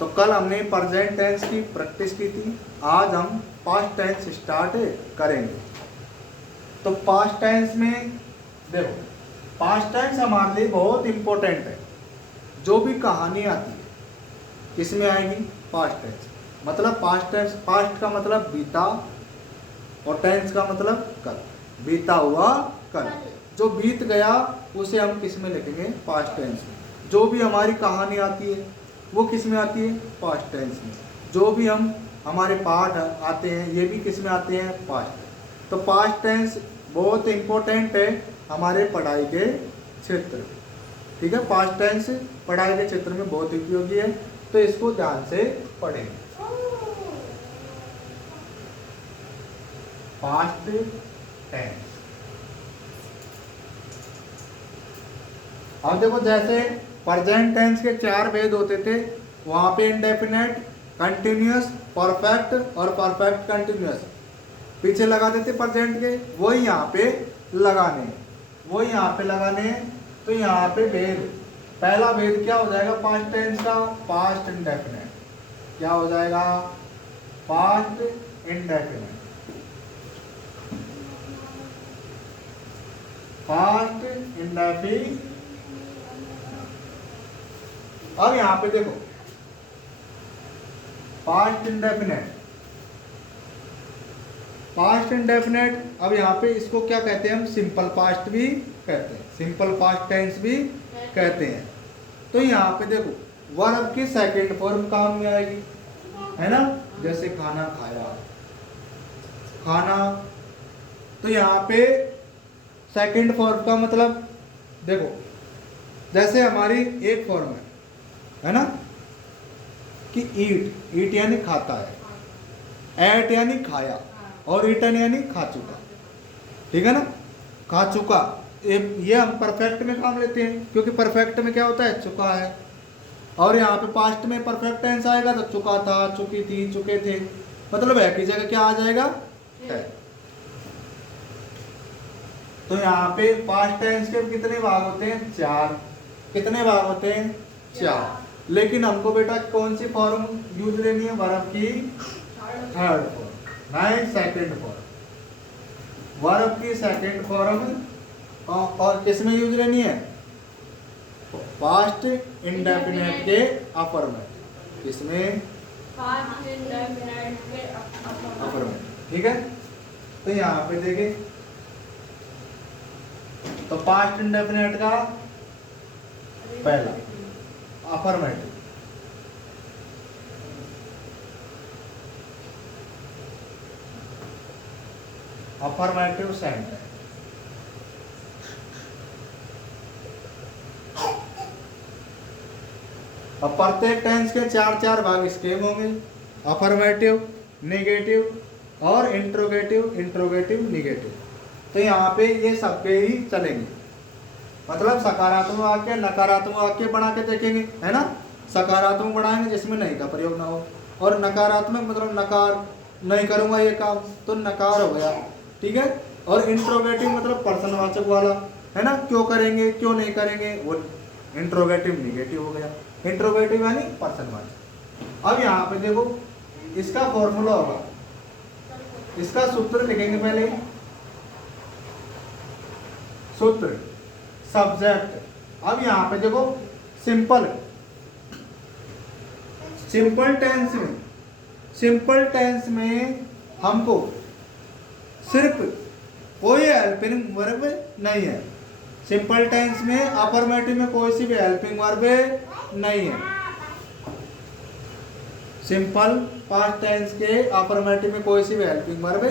तो कल हमने प्रेजेंट टेंस की प्रैक्टिस की थी, आज हम पास्ट टेंस स्टार्ट करेंगे। तो पास्ट टेंस में देखो, पास्ट टेंस हमारे लिए बहुत इंपॉर्टेंट है। जो भी कहानी आती है किसमें आएगी? Past tense. मतलब पास्ट टेंस, पास्ट का मतलब बीता और टेंस का मतलब कल, बीता हुआ कल। जो बीत गया उसे हम किस में लिखेंगे? पास्ट टेंस में। जो भी हमारी कहानी आती है वो किस में आती है? पास्ट टेंस में। जो भी हमारे पाठ आते हैं ये भी किस में आते हैं? पास्ट। तो पास्ट टेंस बहुत इंपॉर्टेंट है हमारे पढ़ाई के क्षेत्र में। ठीक है, पास्ट टेंस पढ़ाई के क्षेत्र में बहुत उपयोगी है, तो इसको ध्यान से पढ़ें। Past tense. अब देखो, जैसे प्रेजेंट टेंस के 4 भेद होते थे, वहां पे इंडेफिनेट, कंटिन्यूअस, परफेक्ट और परफेक्ट कंटिन्यूअस पीछे लगा देते प्रेजेंट के, वही यहाँ पे लगाने हैं, वही यहाँ पे लगाने हैं। तो यहाँ पे भेद, पहला भेद क्या हो जाएगा पास्ट टेंस का? Past indefinite. क्या हो जाएगा? Past indefinite. Past indefinite. अब यहां पे देखो, पास्ट इंडेफिनेट, पास्ट इंडेफिनेट। अब यहाँ पे इसको क्या कहते हैं? हम सिंपल पास्ट भी कहते हैं, सिंपल पास्ट टेंस भी कहते हैं। तो यहाँ पे देखो, वर्ब की सेकंड फॉर्म काम में आएगी, है ना? जैसे खाना खाया, खाना। तो यहाँ पे सेकंड फॉर्म का मतलब देखो, जैसे हमारी एक फॉर्म है ना, कि ईट, ईट यानी खाता है, एट यानी खाया, और ईटन यानी खा चुका। ठीक है ना, खा चुका। ये हम परफेक्ट में काम लेते हैं, क्योंकि परफेक्ट में क्या होता है? चुका है। और यहाँ पे पास्ट में परफेक्ट टेंस आएगा तो चुका था, चुकी थी, चुके थे, मतलब है की जगह क्या आ जाएगा? है। तो यहाँ पे पास्ट टेंस के कितने भाग होते हैं? 4। कितने भाग होते हैं? 4। लेकिन हमको बेटा कौन सी फॉर्म यूज लेनी है? वर्ब की थर्ड फॉर्म, नहीं सेकंड फॉर्म। वर्ब की सेकंड फॉर्म और किसमें यूज लेनी है? पास्ट इंडेफिनेट के अफर्मेटिव। किसमें? पास्ट इंडेफिनेट के अफर्मेटिव। ठीक है, तो यहाँ पे देखें, तो पास्ट इंडेफिनेट का पहला अफर्मेटिव, अफर्मेटिव सेंटेंस। अब प्रत्येक टेंस के 4 भाग इसके होंगे, अफर्मेटिव, नेगेटिव और इंट्रोगेटिव, इंट्रोगेटिव, निगेटिव। तो यहाँ पे ये सबके ही चलेंगे, मतलब सकारात्मक वाक्य, नकारात्मक वाक्य बना के देखेंगे, है ना? सकारात्मक बनाएंगे जिसमें नहीं का प्रयोग ना हो, और नकारात्मक मतलब नकार, नहीं करूंगा ये काम, तो नकार हो गया। ठीक है, और इंट्रोगेटिव मतलब प्रश्नवाचक वाला, है ना? क्यों करेंगे, क्यों नहीं करेंगे, वो इंट्रोगेटिव निगेटिव हो गया। इंट्रोगेटिव यानी प्रश्नवाचक। अब यहाँ पे देखो, इसका फॉर्मूला होगा, इसका सूत्र लिखेंगे पहले। सूत्र सब्जेक्ट। अब यहाँ पे देखो, सिंपल, सिंपल टेंस में, सिंपल टेंस में हमको सिर्फ कोई हेल्पिंग वर्ब नहीं है। सिंपल टेंस में अफर्मेटिव में कोई सी भी हेल्पिंग वर्ब नहीं है। सिंपल पास्ट टेंस के अफर्मेटिव में कोई सी भी हेल्पिंग वर्ब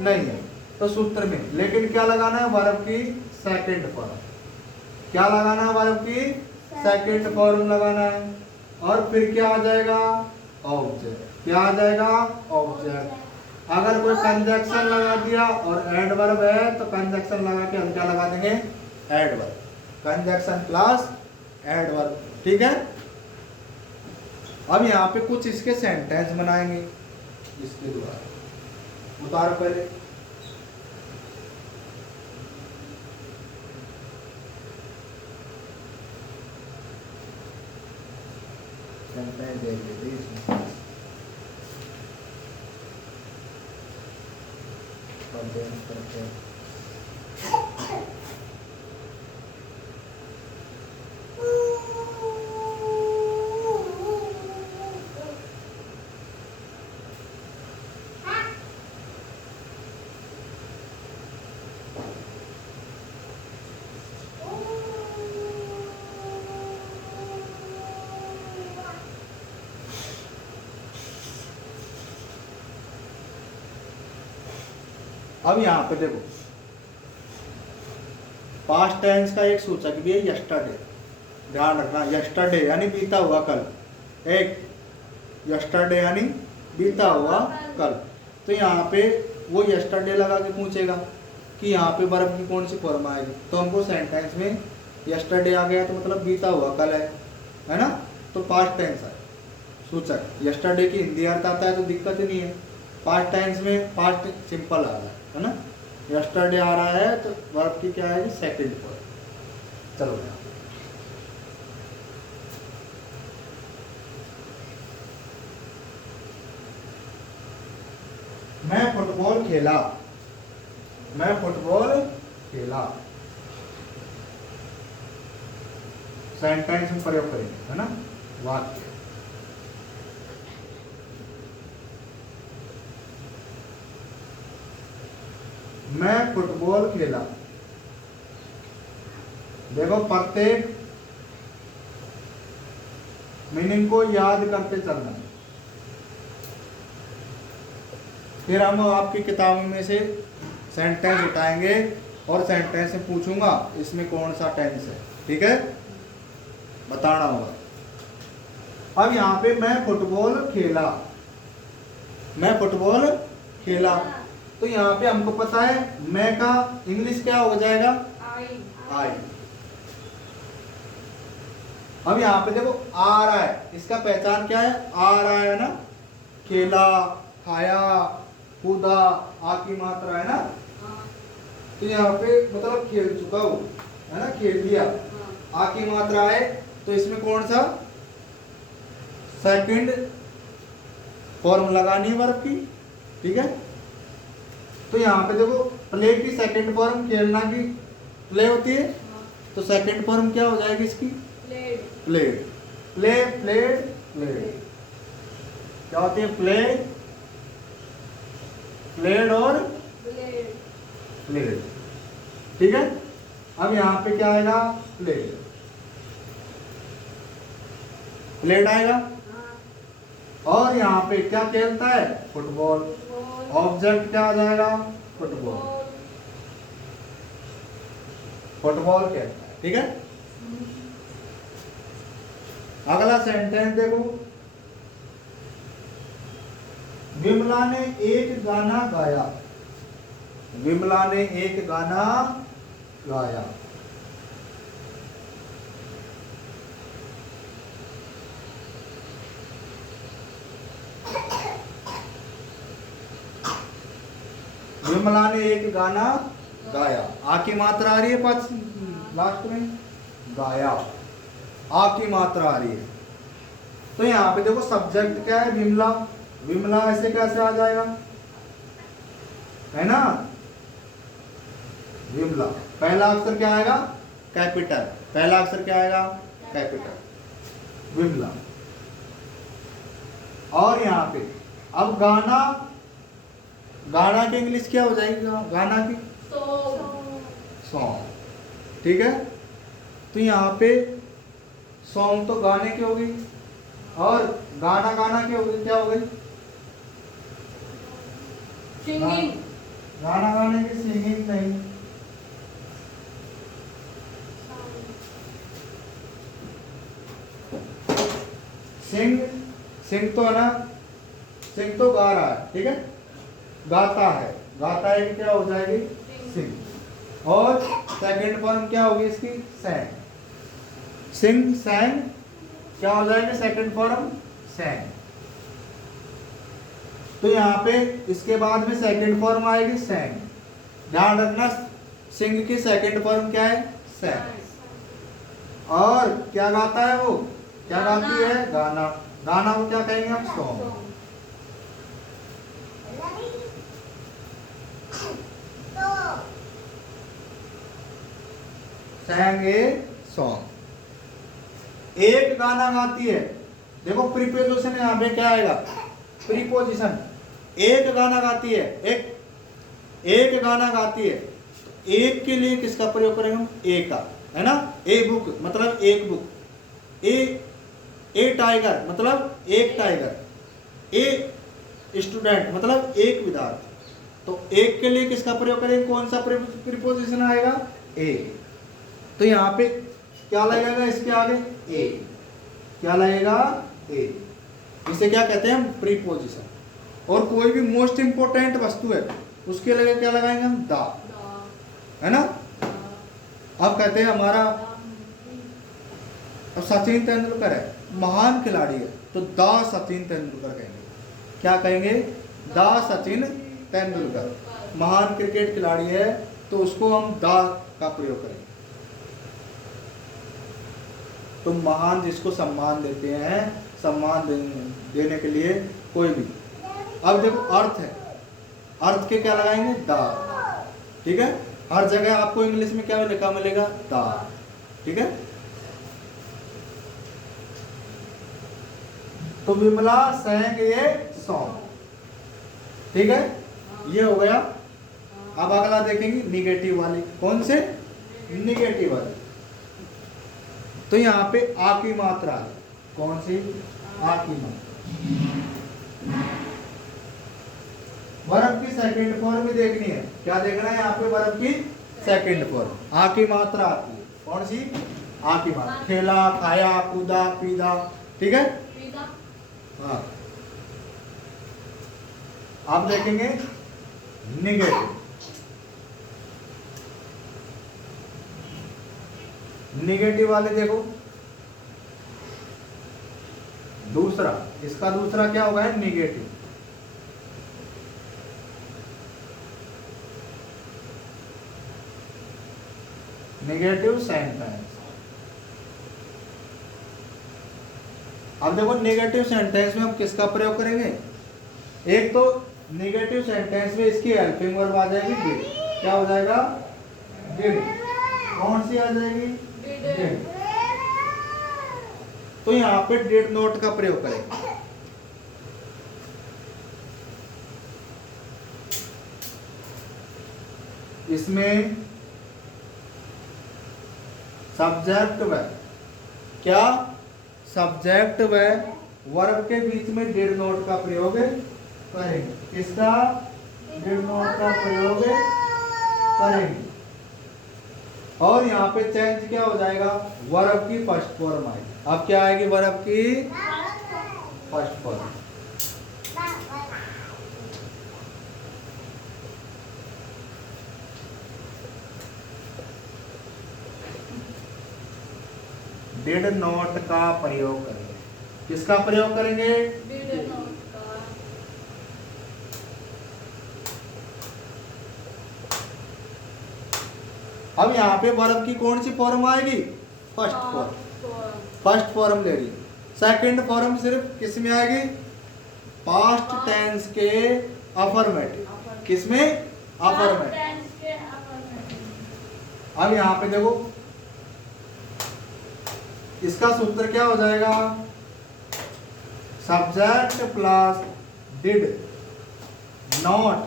नहीं है। तो सूत्र में लेकिन क्या लगाना है? वर्ब की सेकंड फॉर्म। क्या लगाना है? वर्ब की सेकंड फॉर्म लगाना है। और फिर क्या आ जाएगा? ऑब्जेक्ट। क्या आ जाएगा? ऑब्जेक्ट। अगर कोई कंजक्शन लगा दिया और एडवर्ब है तो कंजक्शन लगा के हम क्या लगा देंगे? एडवर्ब। Conjunction plus adverb. ठीक है, अब यहाँ पे कुछ इसके सेंटेंस बनाएंगे इसके द्वारा। उतारो पहले। सेंटेंस देख लेते हैं इसमें। कंटेंट करते हैं। अब यहाँ पे देखो पास्ट टेंस का एक सूचक भी है यस्टरडे, ध्यान रखना। यस्टरडे यानी बीता हुआ कल, एक यस्टरडे यानी बीता हुआ कल। तो यहाँ पे वो यस्टरडे लगा के पूछेगा कि यहाँ पे वर्ब की कौन सी फॉर्म आएगी, तो हमको सेंटेंस में यस्टरडे आ गया तो मतलब बीता हुआ कल है ना, तो पास्ट टेंस है सूचक। यस्टरडे की हिंदी अर्थ आता है तो दिक्कत नहीं है, पास्ट टेंस में पास्ट सिंपल आ रहा है ना। यस्टरडे आ रहा है तो वर्ब की क्या आएगी, सेकंड फॉर्म। चलो मैं फुटबॉल खेला, मैं फुटबॉल खेला सेंटेंस में प्रयोग करेंगे, है ना, वाक्य। मैं फुटबॉल खेला। देखो प्रत्येक मीनिंग को याद करते चलना। फिर हम आपकी किताबों में से सेंटेंस उठाएंगे और सेंटेंस से पूछूंगा इसमें कौन सा टेंस है, ठीक है, बताना होगा। अब यहाँ पे मैं फुटबॉल खेला, मैं फुटबॉल खेला, तो यहाँ पे हमको पता है मैं का इंग्लिश क्या हो जाएगा, आई। अब यहाँ पे देखो आ रहा है, इसका पहचान क्या है, आ रहा है ना, खेला, खाया, कूदा, आ की मात्रा है ना, तो यहाँ पे मतलब खेल चुका हो, है ना, खेल लिया, आ की मात्रा है, तो इसमें कौन सा सेकंड फॉर्म लगानी है वर्ब की, ठीक है। तो यहाँ पे देखो प्ले की सेकंड फॉर्म खेलना की प्ले होती है, तो सेकंड फॉर्म क्या हो जाएगी इसकी, प्लेड। प्ले, प्लेड, प्लेड क्या होती है, प्ले, प्लेड और प्लेड, ठीक है। अब यहाँ पे क्या आएगा, प्लेड, प्लेड आएगा। और यहाँ पे क्या खेलता है, फुटबॉल, ऑब्जेक्ट क्या आ जाएगा, फुटबॉल, फुटबॉल खेलता है, ठीक है। अगला सेंटेंस देखो, विमला ने एक गाना गाया, विमला ने एक गाना गाया। विमला ने एक गाना गाया, आ की मात्रा आ रही है पास लास्ट में, गाया, आ की मात्रा आ रही है। तो यहाँ पे देखो सब्जेक्ट क्या है, विमला, विमला ऐसे कैसे आ जाएगा, है ना, विमला, पहला अक्षर क्या आएगा, कैपिटल, पहला अक्षर क्या आएगा, कैपिटल, विमला। और यहाँ पे अब गाना, गाना की इंग्लिश क्या हो जाएगी, गाना की सॉन्ग, ठीक है। तो यहाँ पे सॉन्ग तो गाने की हो गई, और गाना गाना की हो गई, क्या हो गई, सिंगिंग। गाना गाने की सिंगिंग नहीं, सिंग, सिंग तो है ना, सिंग तो गा रहा है, ठीक है, गाता है, गाता है क्या हो जाएगी, सिंग। और सेकंड फॉर्म क्या होगी इसकी, सैंग, सिंग, सैंग क्या हो जाएगी, सेकंड फॉर्म सैंग। तो यहाँ पे इसके बाद में सेकंड फॉर्म आएगी सैंग, ध्यान रखना, सिंग की सेकंड फॉर्म क्या है, सैंग। और क्या गाता है वो, क्या गाती है, गाना, गाना को क्या कहेंगे हम? सॉन्ग। sang a song। एक गाना गाती है, देखो प्रीपोजिशन यहाँ पे क्या आएगा? प्रीपोजिशन। एक गाना गाती है, एक गाना गाती है, तो एक के लिए किसका प्रयोग करेंगे हम? ए का, है ना? ए बुक मतलब एक बुक, ए टाइगर मतलब एक टाइगर, ए स्टूडेंट मतलब एक विद्यार्थी। तो एक के लिए किसका प्रयोग करेंगे? कौन सा प्रीपोजिशन आएगा? ए। तो यहाँ पे क्या लगेगा इसके आगे? ए। क्या लगेगा? ए। इसे क्या कहते हैं हम? प्रीपोजिशन। और कोई भी मोस्ट इंपोर्टेंट वस्तु है उसके लिए क्या लगाएंगे हम? दा, है ना? अब कहते हैं हमारा, अब सचिन तेंदुलकर है, महान खिलाड़ी है, तो दा सचिन तेंदुलकर कहेंगे। क्या कहेंगे? दा सचिन तेंदुलकर महान क्रिकेट खिलाड़ी है, तो उसको हम दा का प्रयोग करेंगे। तो महान जिसको सम्मान देते हैं, सम्मान देने के लिए कोई भी। अब देखो अर्थ है, अर्थ के क्या लगाएंगे? दा। ठीक है, हर जगह आपको इंग्लिश में क्या लिखा मिलेगा? दा। ठीक है, तो विमला sang ये सॉन्ग। ठीक है, ये हो गया। अब अगला देखेंगे निगेटिव वाली। कौन से? निगेटिव वाली। तो यहाँ पे आ की मात्रा है। कौन सी? आ की मात्रा। वर्ब की सेकंड फॉर्म भी देखनी है। क्या देखना है यहाँ पे? वर्ब की सेकंड फॉर्म। आ की मात्रा आती है। कौन सी? आ की मात्रा। खेला, खाया, कूदा, पीदा। ठीक है, हाँ। आप देखेंगे निगेटिव। निगेटिव वाले देखो, दूसरा, इसका दूसरा क्या होगा? निगेटिव। Negative sentence. अब देखो नेगेटिव सेंटेंस में हम किसका प्रयोग करेंगे? एक तो नेगेटिव सेंटेंस में इसकी हेल्पिंग वर्ब आ जाएगी डिड। क्या हो जाएगा? डिड। कौन सी आ जाएगी? डिड। तो यहाँ पे डिड नॉट का प्रयोग करेंगे। इसमें सब्जेक्ट व, क्या? सब्जेक्ट व वर्ब के बीच में डिड नॉट का प्रयोग करेंगे। किसका? डिड नॉट का प्रयोग करेंगे। और यहाँ पे चेंज क्या हो जाएगा? वर्ब की फर्स्ट फॉर्म आएगी। अब क्या आएगी? वर्ब की फर्स्ट फॉर्म। डिड नॉट का प्रयोग करेंगे। किसका प्रयोग करेंगे? डिड नॉट का। अब यहाँ पे वर्ब की कौन सी फॉर्म आएगी? First form. फर्स्ट फॉर्म ले रही। सेकंड फॉर्म सिर्फ किस में आएगी? पास्ट टेंस के अफर्मेटिव। किसमें? अफर्मेटिव। अब यहाँ पे देखो, इसका सूत्र क्या हो जाएगा? Subject plus did not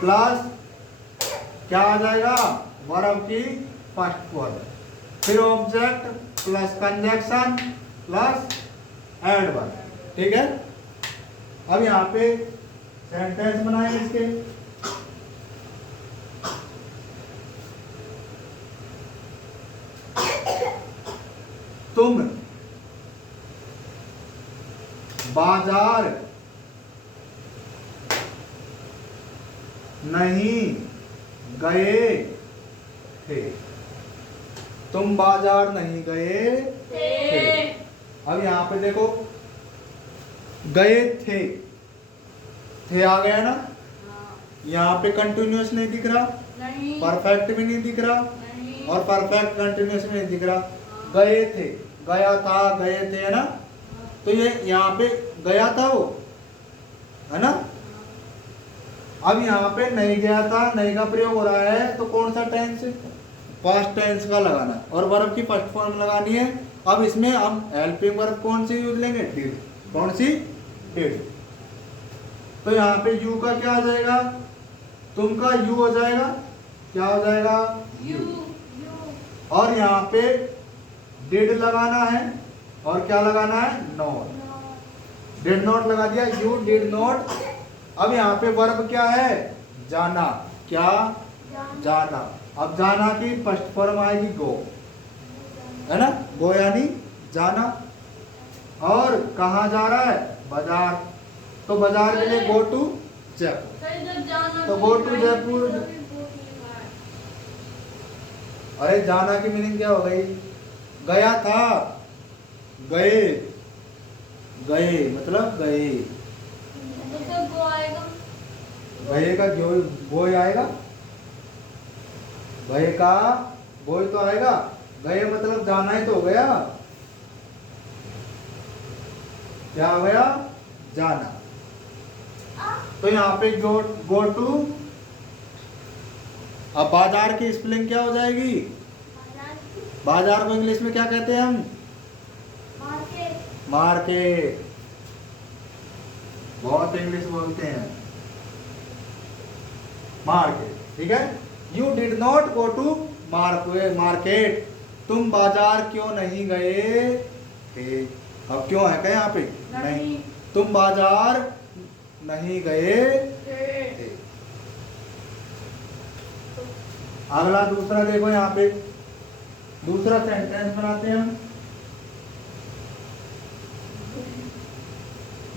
plus क्या आ जाएगा? वर्ब की फर्स्ट फॉर्म। फिर object plus conjunction plus adverb. ठीक है, अब यहाँ पे सेंटेंस बनाएंगे इसके। तुम बाजार नहीं गए थे। तुम बाजार नहीं गए थे। अब यहाँ पे देखो, गए थे आ गया ना? यहाँ पे कंटिन्यूअस नहीं दिख रहा, परफेक्ट भी नहीं दिख रहा, और परफेक्ट कंटिन्यूअस भी नहीं दिख रहा। गए थे, गया था, गए थे, है ना। तो ये यहाँ पे गया था वो, है ना। अब यहाँ पे नहीं गया था, नहीं का प्रयोग हो रहा है, तो कौन सा टेंस? पास्ट टेंस का लगाना है और वर्ब की फर्स्ट फॉर्म लगानी है। अब इसमें हम हेल्पिंग वर्ब कौन सी यूज लेंगे? डिड। कौन सी? डिड। तो यहाँ पे यू का क्या आ जाएगा? तुम का यू हो जाएगा। क्या हो जाएगा? यू। और यहाँ पे डिड लगाना है और क्या लगाना है? नॉट। डिड नॉट लगा दिया, यू डिड नॉट। अब यहाँ पे वर्ब क्या है? जाना। क्या? जाना। अब जाना की फर्स्ट फॉर्म आएगी गो, है ना। गो यानी जाना। और कहाँ जा रहा है? बाजार। तो बाजार के लिए गो टू जयपुर। तो गो टू जयपुर। अरे जाना की मीनिंग क्या हो गई? गया था, गए, गए मतलब गए। गए का जो गोय आएगा, गए का गोय तो आएगा। गए मतलब जाना ही तो हो गया। क्या हो गया? जाना। तो यहाँ पे गो टू। अब बाजार की स्पेलिंग क्या हो जाएगी? बाजार को इंग्लिश में क्या कहते हैं हम? मार्केट। बहुत इंग्लिश बोलते हैं। मार्केट, ठीक है। You did not go to market. तुम बाजार क्यों नहीं गए थे? अब क्यों है क्या यहाँ पे? नहीं। तुम बाजार नहीं गए थे। अगला दूसरा देखो, यहाँ पे दूसरा सेंटेंस बनाते हैं हम।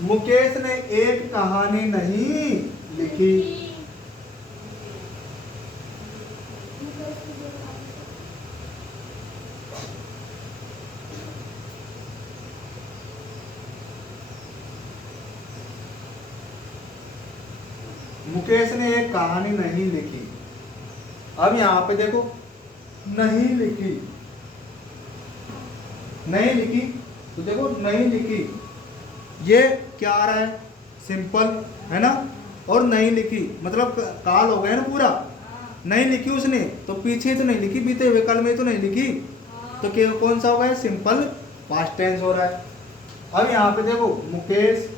मुकेश ने एक कहानी नहीं लिखी। मुकेश ने एक कहानी नहीं लिखी। अब यहां पे देखो, नहीं लिखी, नहीं लिखी। तो देखो नहीं लिखी, ये क्या आ रहा है? सिंपल, है ना। और नहीं लिखी मतलब काल हो गया ना पूरा। नहीं लिखी उसने, तो पीछे तो नहीं लिखी, बीते हुए काल में तो नहीं लिखी। तो क्या कौन सा हो गया? सिंपल पास्ट टेंस हो रहा है। अब यहाँ पे देखो मुकेश,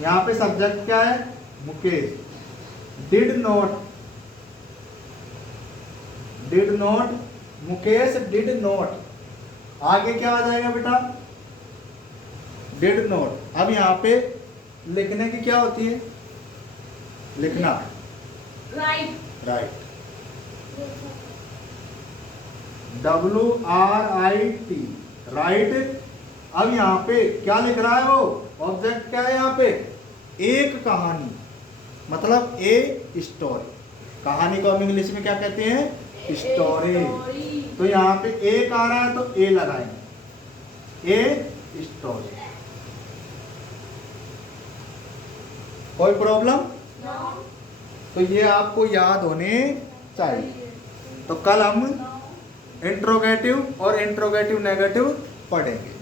यहाँ पे सब्जेक्ट क्या है? Mukesh. Did not, did not, Mukesh did not. आगे क्या आ जाएगा बेटा? Did not. अब यहाँ पे लिखने की क्या होती है? लिखना, राइट, राइट। WRIT, right. अब यहाँ पे क्या लिख रहा है वो? ऑब्जेक्ट क्या है यहाँ पे? एक कहानी, मतलब ए स्टोरी। कहानी को हम इंग्लिश में क्या कहते हैं? स्टोरी। तो यहाँ पे एक आ रहा है तो ए लगाएंगे, ए स्टोरी। कोई प्रॉब्लम? तो ये आपको याद होने चाहिए। तो कल हम इंट्रोगेटिव और इंट्रोगेटिव नेगेटिव पढ़ेंगे।